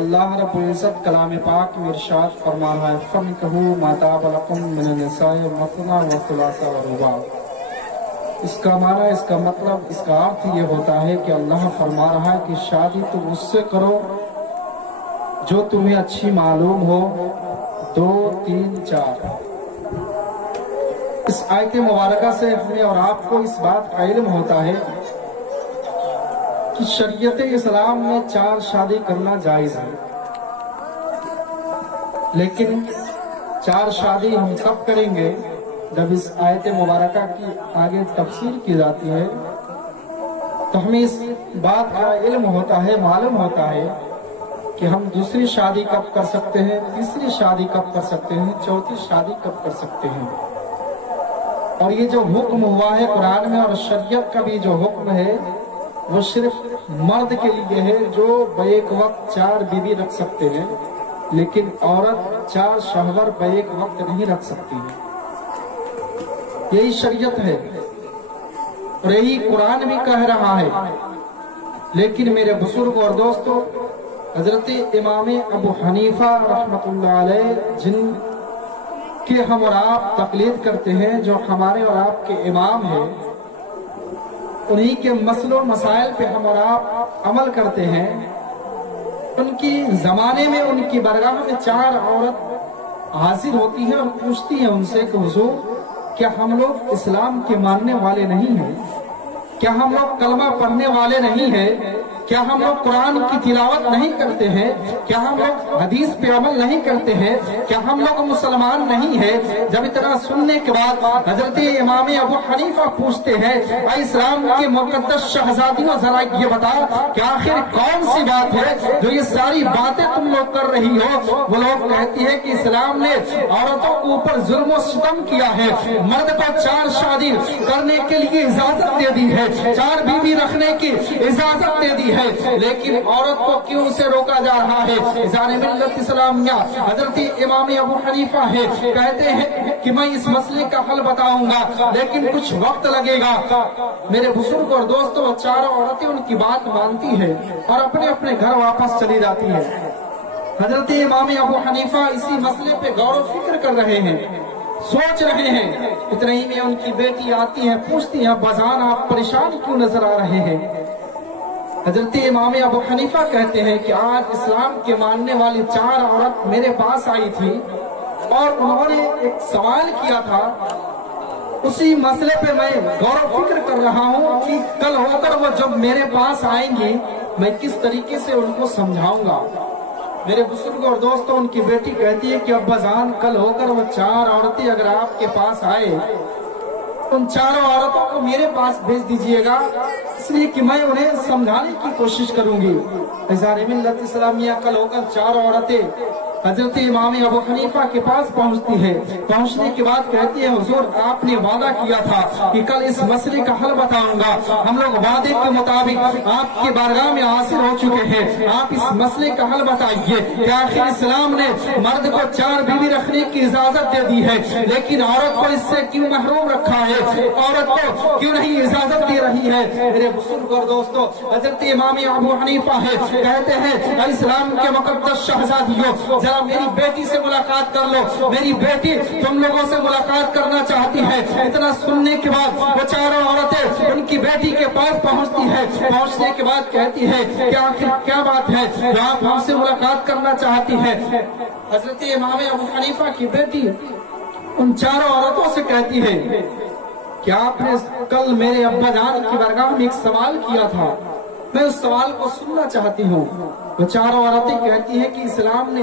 اللہ رب العزت کلام پاک میں ارشاد فرما رہا ہے فَانكِحُوا مَا طَابَ لَكُم مِّنَ النِّسَاءِ مَثْنًى وَثُلَاثَ وَرُبَاعَ۔ اس کا معنی، اس کا مطلب، اس کا ارتھ یہ ہوتا ہے کہ اللہ فرما رہا ہے کہ شادی تم اس سے کرو جو تمہیں اچھی معلوم ہو، 2 3 4۔ اس آیت مبارکہ سے ہمیں اور آپ کو اس بات کا علم ہوتا ہے کہ شریعت اسلام میں 4 شادی کرنا جائز ہے، لیکن 4 شادی ہم کب کریں گے؟ جب اس آیت مبارکہ کی آگے تفسیر کی جاتی ہے تو ہمیں اس بات کا علم ہوتا ہے، معلوم ہوتا ہے کہ ہم دوسری شادی کب کر سکتے ہیں، تیسری شادی کب کر سکتے ہیں، چوتھی شادی کب کر سکتے ہیں۔ اور یہ جو حکم ہوا ہے قرآن میں اور شریعت کا بھی جو حکم ہے وہ صرف مرد کے لیے ہے جو بیک وقت 4 بیوی رکھ سکتے ہیں، لیکن عورت 4 شوہر بیک وقت نہیں رکھ سکتی ہے۔ یہی شریعت ہے اور یہی قرآن بھی کہہ رہا ہے۔ لیکن میرے بزرگ اور دوستو، حضرت امام ابو حنیفہ رحمۃ اللہ علیہ جن کے ہم اور آپ تقلید کرتے ہیں، جو ہمارے اور آپ کے امام ہیں، انہی کے مسئلوں و مسائل پہ ہم اور آپ عمل کرتے ہیں۔ ان کی زمانے میں ان کی بارگاہ میں 4 عورت حاضر ہوتی ہیں اور پوچھتی ہیں ان سے کہ حضور کیا ہم لوگ اسلام کے ماننے والے نہیں ہیں؟ کیا ہم لوگ کلمہ پڑھنے والے نہیں ہیں؟ کیا ہم لوگ قرآن کی تلاوت نہیں کرتے ہیں؟ کیا ہم لوگ حدیث پہ عمل نہیں کرتے ہیں؟ کیا ہم لوگ مسلمان نہیں ہیں؟ جب اتنا سننے کے بعد حضرت امام ابو حنیفہ پوچھتے ہیں اے اسلام کے مقدس شہزادیوں، ذرا یہ بتا کہ آخر کون سی بات ہے جو یہ ساری باتیں تم لوگ کر رہی ہو؟ وہ لوگ کہتی ہے کہ اسلام نے عورتوں کے اوپر ظلم و ستم کیا ہے، مرد کو 4 شادی کرنے کے لیے اجازت دے دی ہے، 4 بیوی رکھنے کی اجازت دے دی ہے، لیکن عورت کو کیوں سے روکا جا رہا ہے؟ ذان ملت اسلامیہ حضرت امام ابو حنیفہ ہے، کہتے ہیں کہ میں اس مسئلے کا حل بتاؤں گا لیکن کچھ وقت لگے گا۔ میرے بزرگ اور دوستوں، 4 عورتیں ان کی بات مانتی ہے اور اپنے اپنے گھر واپس چلی جاتی ہے۔ حضرت امام ابو حنیفہ اسی مسئلے پہ غور و فکر کر رہے ہیں، سوچ رہے ہیں۔ اتنے ہی میں ان کی بیٹی آتی ہے، پوچھتی ہے بازان آپ پریشان کیوں نظر آ رہے ہیں؟ حضرت امام ابو حنیفہ کہتے ہیں کہ آج اسلام کے ماننے والی 4 عورت میرے پاس آئی تھی اور انہوں نے ایک سوال کیا تھا، اسی مسئلے پہ میں غور و فکر کر رہا ہوں کہ کل ہو کر وہ جب میرے پاس آئیں گی میں کس طریقے سے ان کو سمجھاؤں گا۔ میرے بزرگ اور دوستوں، ان کی بیٹی کہتی ہے کہ ابا جان کل ہو کر وہ 4 عورتیں اگر آپ کے پاس آئے، ان 4 عورتوں کو میرے پاس بھیج دیجئے گا، اس لیے کہ میں انہیں سمجھانے کی کوشش کروں گی۔ ذان ملت اسلامیہ کل ہو کر 4 عورتیں حضرت امام ابو حنیفہ کے پاس پہنچتی ہے۔ پہنچنے کے بعد کہتی ہے حضور آپ نے وعدہ کیا تھا کہ کل اس مسئلے کا حل بتاؤں گا، ہم لوگ وعدے کے مطابق آپ کی بارگاہ میں حاضر ہو چکے ہیں، آپ اس مسئلے کا حل بتائیے کہ آخر اسلام نے مرد کو 4 بیوی رکھنے کی اجازت دے دی ہے لیکن عورت کو اس سے کیوں محروم رکھا ہے، عورت کو کیوں نہیں اجازت دے رہی ہے؟ میرے بزرگ اور دوستوں، حضرت امام ابو حنیفہ ہے، کہتے ہیں اسلام کے مقدس شہزادیوں ذرا میری بیٹی سے ملاقات کر لو، میری بیٹی تم لوگوں سے ملاقات کرنا چاہتی ہے۔ اتنا سننے کے بعد وہ 4 عورتیں ان کی بیٹی کے پاس پہنچتی ہے، پہنچنے کے بعد کہتی ہے کہ آخر کیا بات ہے جو آپ ہم سے ملاقات کرنا چاہتی ہے؟ حضرت امام ابو حنیفہ کی بیٹی ان 4 عورتوں سے کہتی ہے کہ آپ نے کل میرے ابا جان کی بارگاہ میں ایک سوال کیا تھا، میں اس سوال کو سننا چاہتی ہوں۔ وہ 4 عورتیں کہتی ہیں کہ اسلام نے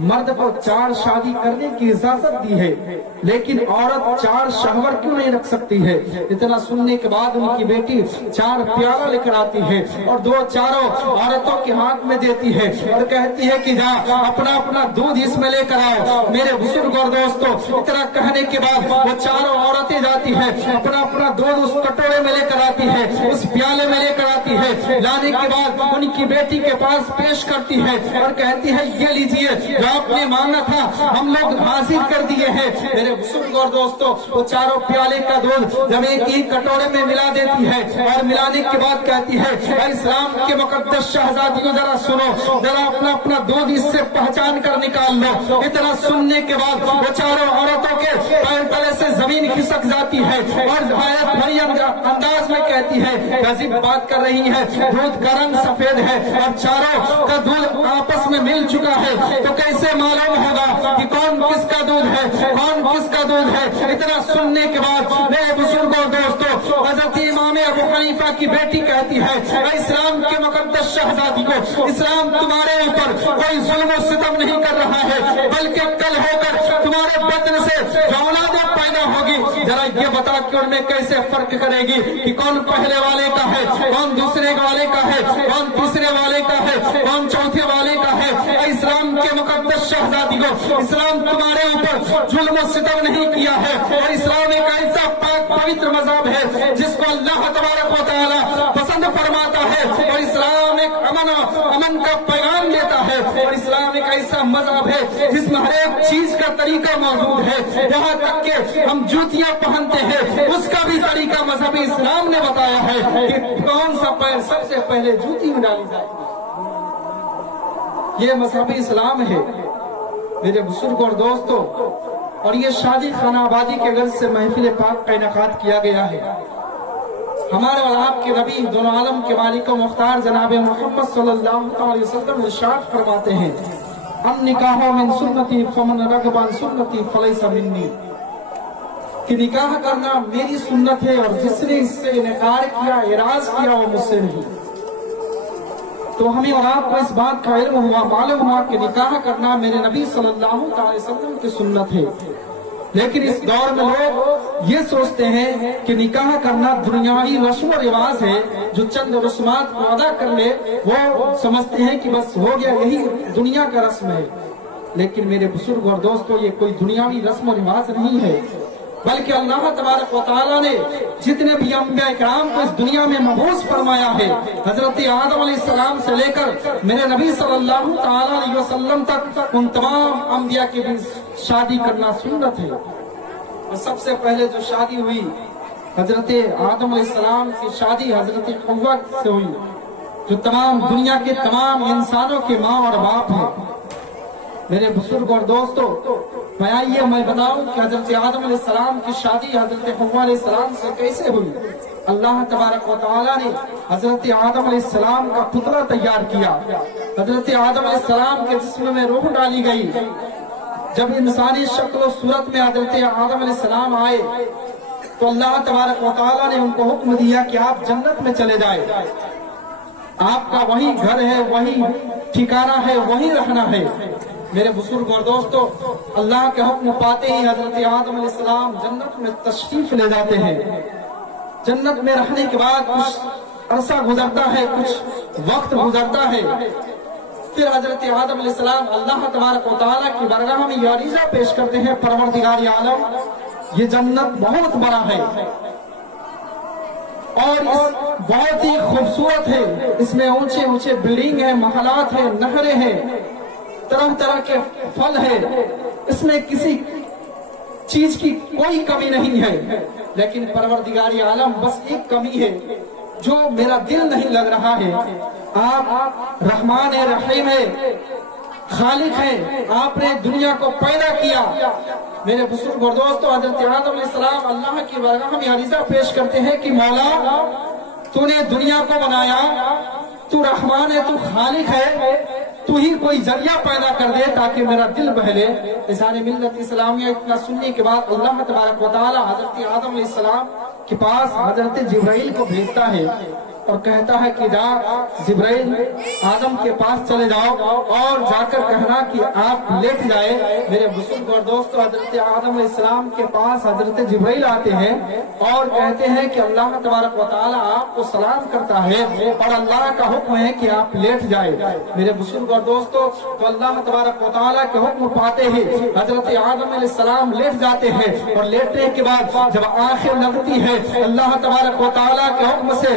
مرد کو 4 شادی کرنے کی اجازت دی ہے لیکن عورت 4 شوہر کیوں نہیں رکھ سکتی ہے؟ اتنا سننے کے بعد ان کی بیٹی 4 پیالہ لے کر آتی ہے اور 2 چاروں عورتوں کے ہاتھ میں دیتی ہے اور کہتی ہے کہ جا اپنا اپنا دودھ اس میں لے کر آؤ۔ میرے بزرگ اور دوستوں، اتنا کہنے کے بعد وہ 4 عورتیں جاتی ہے، اپنا اپنا دودھ اس کٹورے میں لے کر آتی ہے، اس پیالے میں لے کر آتی ہے۔ لانے کے بعد ان کی بیٹی کے پاس پیش کرتی ہے اور کہتی ہے یہ لیجئے جو آپ نے مانگا تھا ہم لوگ حاصل کر دیے ہیں۔ میرے بزرگ اور دوستو وہ چاروں پیالے کا دودھ جب ایک ہی کٹورے میں ملا دیتی ہے اور ملانے کے بعد کہتی ہے اسلام کے مقدس شہزادیوں ذرا سنو، ذرا اپنا اپنا دودھ اس سے پہچان کر نکال لو۔ اتنا سننے کے بعد وہ چاروں عورتوں کے پیر تلے سے زمین کھسک جاتی ہے اور حیرت بھری انداز میں کہتی ہے عجیب بات کر رہی ہے، دودھ کا رنگ سفید ہے اور چاروں کا دودھ آپس میں مل چکا ہے، تو کیسے معلوم ہوگا کہ کون کس کا دودھ ہے، کون کس کا دودھ ہے؟ اتنا سننے کے بعد میرے بزرگوں دوستوں حضرت امام ابو حنیفہ کی بیٹی کہتی ہے اسلام کے مقدس شہزادی کو، اسلام تمہارے اوپر کوئی ظلم و ستم نہیں کر رہا ہے، بلکہ کل ہو کر تمہارے بدن سے جو اولادیں پیدا ہوگی ذرا یہ بتا کہ ان میں کیسے فرق کرے گی کہ کون پہلے والے کا ہے، کون دوسرے والے کا ہے، کون تیسرے والے کا ہے، کون چوتھے والے کا ہے۔ اسلام کے مقدس شہزادی کو، اسلام تمہارے اوپر ظلم و ستم نہیں کیا ہے، اور اسلام ایک ایسا پاک پوتر مذہب ہے جس کو اللہ تبارک و تعالی پسند فرماتا ہے، اور اسلام ایک امن کا پیغام دیتا ہے، اور اسلام ایک ایسا مذہب ہے جس میں ہر ایک چیز کا طریقہ موجود ہے، یہاں تک کہ ہم جوتیاں پہنتے ہیں اس کا بھی طریقہ مذہبی اسلام نے بتایا ہے کہ کون سا پیر سب سے پہلے جوتی میں ڈالی جائے۔ یہ مذہبی اسلام ہے میرے بزرگ اور دوستوں، اور یہ شادی خانہ آبادی کے غرض سے محفل پاک کا انعقاد کیا گیا ہے۔ ہمارے اور آپ کے نبی دونوں عالم کے مالک و مختار جناب محمد صلی اللہ علیہ وسلم ارشاد فرماتے ہیں النکاح من سنتی فمن رغب عن سنتی فلیس منی، کہ نکاح کرنا میری سنت ہے اور جس نے اس سے انکار کیا، اعراض کیا، وہ مجھ سے نہیں۔ تو ہمیں اور آپ کو اس بات کا علم ہوا، معلوم ہوا کہ نکاح کرنا میرے نبی صلی اللہ علیہ وسلم کی سنت ہے، لیکن اس دور میں لوگ یہ سوچتے ہیں کہ نکاح کرنا دنیاوی رسم و رواج ہے، جو چند رسومات کو ادا کر لے وہ سمجھتے ہیں کہ بس ہو گیا، یہی دنیا کا رسم ہے۔ لیکن میرے بزرگ اور دوستو یہ کوئی دنیاوی رسم و رواج نہیں ہے، بلکہ اللہ تبارک و تعالیٰ نے جتنے بھی انبیاء کرام کو اس دنیا میں مبعوث فرمایا ہے، حضرت آدم علیہ السلام سے لے کر میرے نبی صلی اللہ تعالیٰ علیہ وسلم تک ان تمام انبیاء کی بھی شادی کرنا سنت ہے۔ اور سب سے پہلے جو شادی ہوئی حضرت آدم علیہ السلام کی شادی حضرت حوا سے ہوئی، جو تمام دنیا کے تمام انسانوں کے ماں اور باپ ہیں۔ میرے بزرگ اور دوستو آئیے میں بتاؤں کہ حضرت آدم علیہ السلام کی شادی حضرت حوا علیہ السلام سے کیسے ہوئی۔ اللہ تبارک و تعالیٰ نے حضرت آدم علیہ السلام کا پتلا تیار کیا، حضرت آدم علیہ السلام کے جسم میں روح ڈالی گئی۔ جب انسانی شکل و صورت میں حضرت آدم علیہ السلام آئے تو اللہ تبارک و تعالیٰ نے ان کو حکم دیا کہ آپ جنت میں چلے جائیں، آپ کا وہی گھر ہے، وہی ٹھکانہ ہے، وہی رہنا ہے۔ میرے بزرگ اور دوستو اللہ کے حکم پاتے ہی حضرت آدم علیہ السلام جنت میں تشریف لے جاتے ہیں۔ جنت میں رہنے کے بعد کچھ عرصہ گزرتا ہے، کچھ وقت گزرتا ہے، پھر حضرت آدم علیہ السلام اللہ تبارک و تعالیٰ کی بارگاہ میں یہ عریضہ پیش کرتے ہیں پروردگار عالم یہ جنت بہت بڑا ہے اور بہت ہی خوبصورت ہے، اس میں اونچے اونچے بلڈنگ ہیں، محلات ہیں، نہریں ہیں، طرح طرح کے پھل ہے، اس میں کسی چیز کی کوئی کمی نہیں ہے، لیکن پروردگار عالم بس ایک کمی ہے جو میرا دل نہیں لگ رہا ہے۔ آپ رحمان رحیم ہے، خالق ہے، آپ نے دنیا کو پیدا کیا۔ میرے بزرگ اور دوستو حضرت آدم علیہ السلام اللہ کی بارگاہ میں عریضہ پیش کرتے ہیں کہ مولا تو نے دنیا کو بنایا، تو رحمان ہے، تو خالق ہے، تو ہی کوئی ذریعہ پیدا کر دے تاکہ میرا دل بہلے۔ لسان ملت اسلامیہ اتنا سننے کے بعد اللہ تبارک و تعالی حضرت آدم علیہ السلام کے پاس حضرت جبرائیل کو بھیجتا ہے اور کہتا ہے کہ جا جبرائیل آدم کے پاس چلے جاؤ اور جا کر کہنا کہ آپ لیٹ جائے۔ میرے بزرگ اور دوستو حضرت آدم علیہ السلام کے پاس حضرت جبرائیل آتے ہیں اور کہتے ہیں کہ اللہ تبارک و تعالی آپ کو سلام کرتا ہے اور اللہ کا حکم ہے کہ آپ لیٹ جائے۔ میرے بزرگ اور دوستو تو اللہ تبارک و تعالی کے حکم پاتے ہی حضرت آدم علیہ السلام لیٹ جاتے ہیں اور لیٹنے کے بعد جب آنکھیں لگتی ہے اللہ تبارک و تعالی کے حکم سے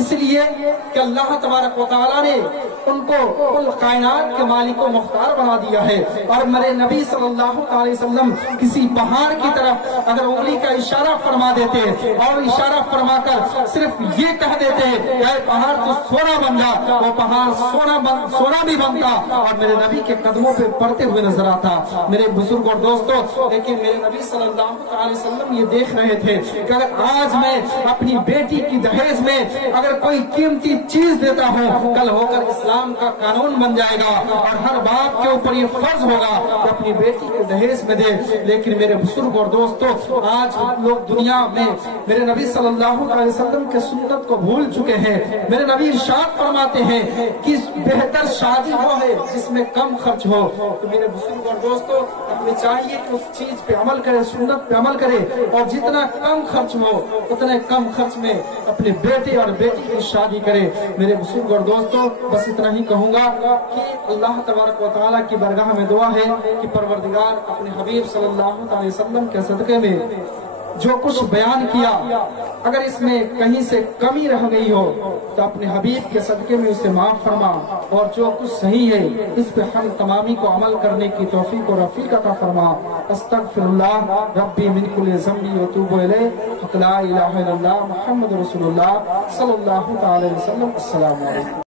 اس لیے کہ اللہ تبارک و تعالیٰ نے ان کو کل کائنات کے مالک و مختار بنا دیا ہے۔ اور میرے نبی صلی اللہ علیہ وسلم کسی پہاڑ کی طرف اگر انگلی کا اشارہ فرما دیتے اور اشارہ فرما کر صرف یہ کہہ دیتے کہ اے پہاڑ تو سونا بن جا، وہ پہاڑ سونا بھی بنتا اور میرے نبی کے قدموں پہ پڑتے ہوئے نظر آتا۔ میرے بزرگ اور دوستوں، لیکن میرے نبی صلی اللہ علیہ وسلم یہ دیکھ رہے تھے کہ اگر آج میں اپنی بیٹی کی دہیج میں اگر کوئی قیمتی چیز دیتا ہوں، کل ہو کر اسلام کا قانون بن جائے گا اور ہر باپ کے اوپر یہ فرض ہوگا کہ اپنی بیٹی کے دہیج میں دے۔ لیکن میرے بزرگ اور دوستوں، آج لوگ دنیا میں میرے نبی صلی اللہ علیہ وسلم کے سنت کو بھول چکے ہیں۔ میرے نبی ارشاد فرماتے ہیں کہ بہتر شادی وہ ہے جس میں کم خرچ ہو۔ تو میرے بزرگ اور دوستوں، ہمیں چاہیے کہ اس چیز پہ عمل کرے، سنت پہ عمل کرے، اور جتنا کم خرچ ہو اتنے کم خرچ میں اپنے بیٹے اور بیٹی کی شادی کرے۔ میرے بزرگ اور دوستوں، بس اتنا ہی کہوں گا کہ اللہ تبارک و تعالیٰ کی بارگاہ میں دعا ہے کہ پروردگار اپنے حبیب صلی اللہ علیہ وسلم کے صدقے میں جو کچھ بیان کیا، اگر اس میں کہیں سے کمی رہ گئی ہو تو اپنے حبیب کے صدقے میں اسے معاف فرما، اور جو کچھ صحیح ہے اس پہ ہم تمامی کو عمل کرنے کی توفیق و رفیق عطا فرما۔ استغفر اللہ ربی من کل ذنب واتوب الیہ، حق لا الہ الا اللہ محمد رسول اللہ صلی اللہ تعالی وسلم۔ السلام علیکم۔